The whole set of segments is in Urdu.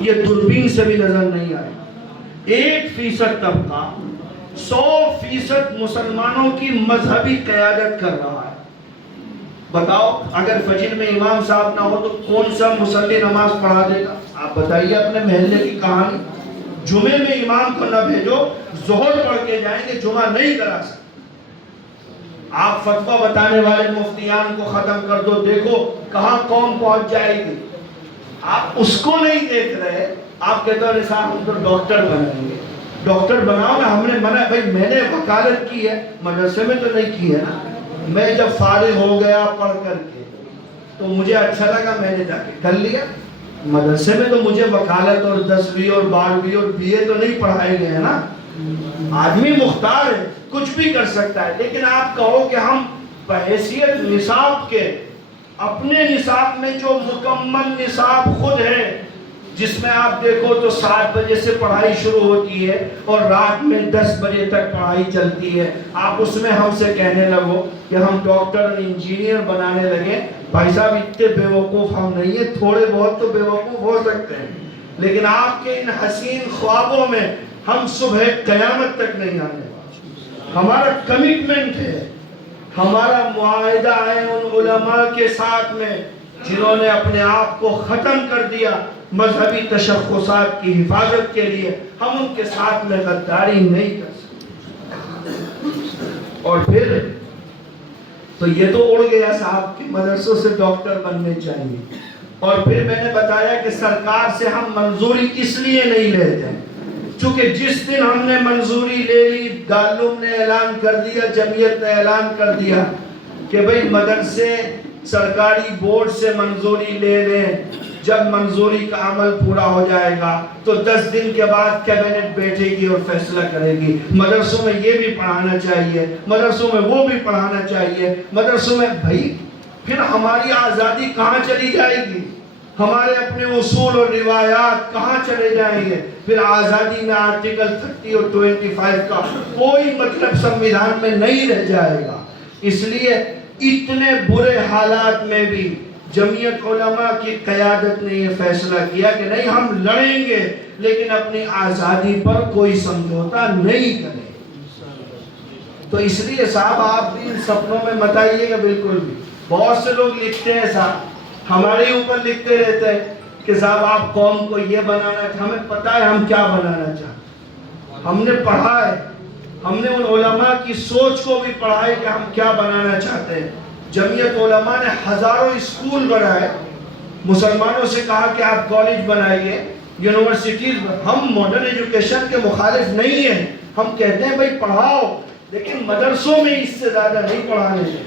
یہ دوربین سے بھی نظر نہیں آئے۔ 1% طبقہ 100% مسلمانوں کی مذہبی قیادت کر رہا ہے۔ بتاؤ اگر فجر میں امام صاحب نہ ہو تو کون سا مصلی نماز پڑھا دے گا؟ آپ بتائیے اپنے محلے کی کہانی۔ جمعے میں امام کو نہ بھیجو، ظہر پڑھ کے جائیں گے، جمعہ نہیں کرا سکتے۔ آپ فتویٰ بتانے والے مفتیان کو ختم کر دو، دیکھو کہاں قوم پہنچ جائے گی۔ آپ اس کو نہیں دیکھ رہے، آپ کہتے ہو صاحب ہم تو ڈاکٹر بنائیں گے۔ ڈاکٹر بناؤ نا، ہم نے منع، بھائی میں نے وکالت کی ہے، مدرسے میں تو نہیں کی ہے نا۔ میں جب فارغ ہو گیا پڑھ کر کے تو مجھے اچھا لگا، میں نے جا کے کر لیا۔ مدرسے میں تو مجھے وکالت اور 10ویں اور 12ویں اور BA تو نہیں پڑھائے گئے ہیں نا۔ آدمی مختار ہے، کچھ بھی کر سکتا ہے، لیکن آپ کہو کہ ہم بحیثیت نصاب کے، اپنے نصاب میں جو مکمل نصاب خود ہے، جس میں آپ دیکھو تو 7 بجے سے پڑھائی شروع ہوتی ہے اور رات میں 10 بجے تک پڑھائی چلتی ہے، آپ اس میں ہم سے کہنے لگو کہ ہم ڈاکٹر اور انجینئر بنانے لگے۔ بھائی صاحب اتنے بیوقوف ہم نہیں ہیں، تھوڑے بہت تو بیوقوف ہو سکتے ہیں، لیکن آپ کے ان حسین خوابوں میں ہم صبح قیامت تک نہیں آنے والے۔ ہمارا کمٹمنٹ ہے، ہمارا معاہدہ ہے ان علماء کے ساتھ میں جنہوں نے اپنے آپ کو ختم کر دیا مذہبی تشخصات کی حفاظت کے لیے۔ ہم ان کے ساتھ میں غداری نہیں کر سکتے۔ اور پھر تو یہ تو اڑ گیا صاحب کہ مدرسوں سے ڈاکٹر بننے چاہیے، اور پھر میں نے بتایا کہ سرکار سے ہم منظوری اس لیے نہیں لیتے چونکہ جس دن ہم نے منظوری لے لی، دارالعلوم نے اعلان کر دیا، جمعیت نے اعلان کر دیا کہ بھئی مدرسے سرکاری بورڈ سے منظوری لے لیں، جب منظوری کا عمل پورا ہو جائے گا تو 10 دن کے بعد کیبنٹ بیٹھے گی اور فیصلہ کرے گی، مدرسوں میں یہ بھی پڑھانا چاہیے، مدرسوں میں وہ بھی پڑھانا چاہیے، مدرسوں میں۔ بھائی پھر ہماری آزادی کہاں چلی جائے گی؟ ہمارے اپنے اصول اور روایات کہاں چلے جائیں گے؟ پھر آزادی میں آرٹیکل 30 اور 25 کا کوئی مطلب سنویدھان میں نہیں رہ جائے گا۔ اس لیے اتنے برے حالات میں بھی جمعیت علماء کی قیادت نے یہ فیصلہ کیا کہ نہیں، ہم لڑیں گے لیکن اپنی آزادی پر کوئی سمجھوتا نہیں کریں۔ تو اس لیے صاحب آپ بھی ان سپنوں میں مت آئیے گا بالکل بھی۔ بہت سے لوگ لکھتے ہیں صاحب، ہمارے اوپر لکھتے رہتے ہیں کہ صاحب آپ قوم کو یہ بنانا چاہتے ہیں۔ ہمیں پتہ ہے ہم کیا بنانا چاہتے ہیں، ہم نے پڑھا ہے، ہم نے ان علماء کی سوچ کو بھی پڑھا ہے کہ ہم کیا بنانا چاہتے ہیں۔ جمعیت علماء نے ہزاروں اسکول بنائے، مسلمانوں سے کہا کہ آپ کالج بنائیے، یونیورسٹیز۔ ہم ماڈرن ایجوکیشن کے مخالف نہیں ہیں، ہم کہتے ہیں بھائی پڑھاؤ، لیکن مدرسوں میں اس سے زیادہ نہیں پڑھانے ہیں۔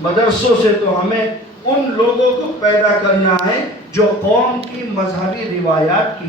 مدرسوں سے تو ہمیں ان لوگوں کو پیدا کرنا ہے جو قوم کی مذہبی روایات کی